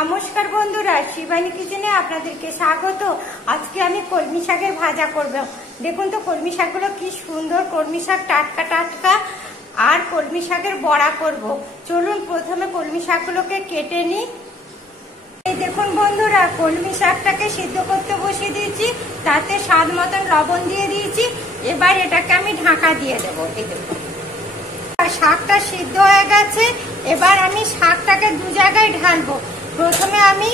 নমস্কার বন্ধুরা, শিবানী কিচেনে আপনাদেরকে স্বাগত। আজকে আমি কলমি শাকের ভাজা করব। দেখুন তো কলমি শাকগুলো কি সুন্দর, কলমি শাক টাটকা টাটকা। আর কলমি শাকের বড়া করব। চলুন প্রথমে কলমি শাকগুলোকে কেটে নিই। এই দেখুন বন্ধুরা, কলমি শাকটাকে সিদ্ধ করতে বসিয়ে দিয়েছি, তাতে স্বাদ মতন লবণ দিয়ে দিয়েছি। এবার এটাকে আমি ঢাকা দিয়ে দেবো। এই দেখুন শাকটা সিদ্ধ হয়ে গেছে। এবার আমি শাকটাকে দু জায়গায় ঢালবো। প্রথমে আমি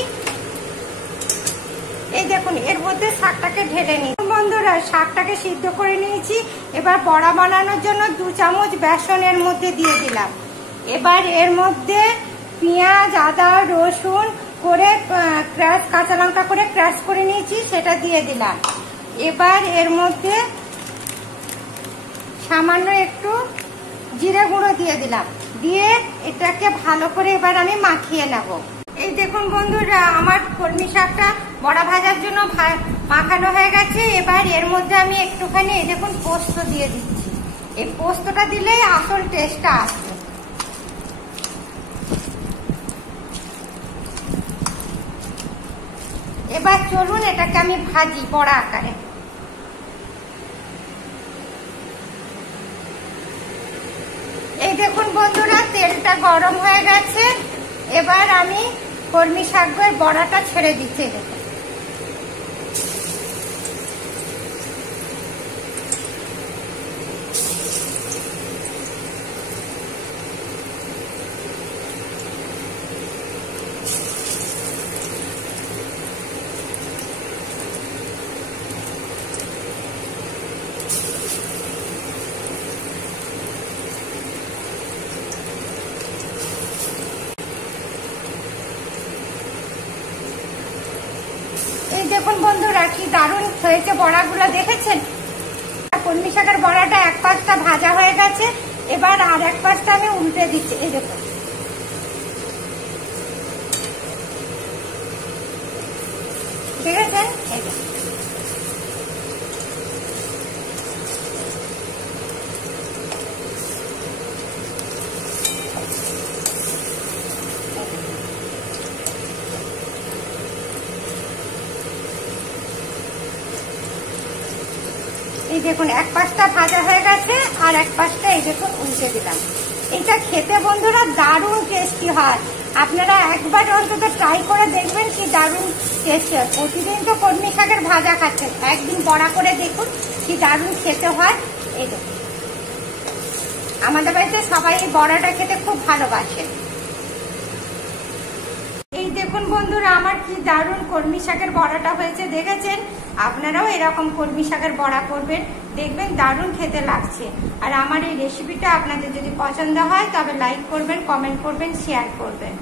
এই দেখুন এর মধ্যে শাকটাকে ঢেলে নিই। বন্ধুরা, শাকটাকে সিদ্ধ করে নিয়েছি। এবার বড়া বানানোর জন্য 2 চামচ বেসন এর মধ্যে দিয়ে দিলাম। এবার এর মধ্যে পেঁয়াজ, আদা, রসুন করে ক্রাশ, কাঁচা লঙ্কা করে ক্রাশ করে নিয়েছি, সেটা দিয়ে দিলাম। এবার এর মধ্যে সামান্য একটু জিরে গুঁড়ো দিয়ে দিলাম। দিয়ে এটাকে ভালো করে এবার আমি মাখিয়ে নেব। এই দেখুন বন্ধুরা, আমার কলমি শাকটা বড়া ভাজার জন্য মাখানো হয়ে গেছে। এবার এর মধ্যে আমি একটুখানি এই দেখুন পোস্ত দিয়ে দিচ্ছি। এই পোস্তটা দিলেই আসল টেস্টটা আসবে। এবার চলুন এটাকে আমি ভাজি বড়া আকারে। এই দেখুন বন্ধুরা, তেলটা গরম হয়ে গেছে। এবার আমি কলমি শাকের বড়াটা ছেড়ে দিচ্ছি। দেখুন দেখুন বন্ধুরা, কি দারুণ হয়েছে বড়াগুলো, দেখেছেন? কলমি শাকের বড়াটা এক পাশটা ভাজা হয়ে গেছে। এবার আর এক পাশটা আমি উল্টে দিচ্ছি। এই দেখুন দেখেছেন? এই দেখুন এই দেখুন এক পাশটা ভাজা হয়ে গেছে, আর এক পাশটা এই দেখুন উল্টে দিলাম। এটা খেতে বন্ধুরা দারুণ টেস্টি হয়। আপনারা একবার অন্তত ট্রাই করে দেখবেন, কি দারুণ টেস্টি হয়। প্রতিদিন তো কলমি শাকের ভাজা খাচ্ছেন, একদিন বড়া করে দেখুন কি দারুণ খেতে হয়। এই দেখুন আমাদের বাড়িতে সবাই এই বড়াটা খেতে খুব ভালোবাসে। এই দেখুন বন্ধুরা, আমার কি দারুণ কলমি শাকের বড়াটা হয়েছে, দেখেছেন? আপনারাও এরকম কলমি শাকের বড়া করবেন, দেখবেন দারুণ খেতে লাগছে। আর আমার এই রেসিপিটা আপনাদের যদি পছন্দ হয় তবে লাইক করবেন, কমেন্ট করবেন, শেয়ার করবেন।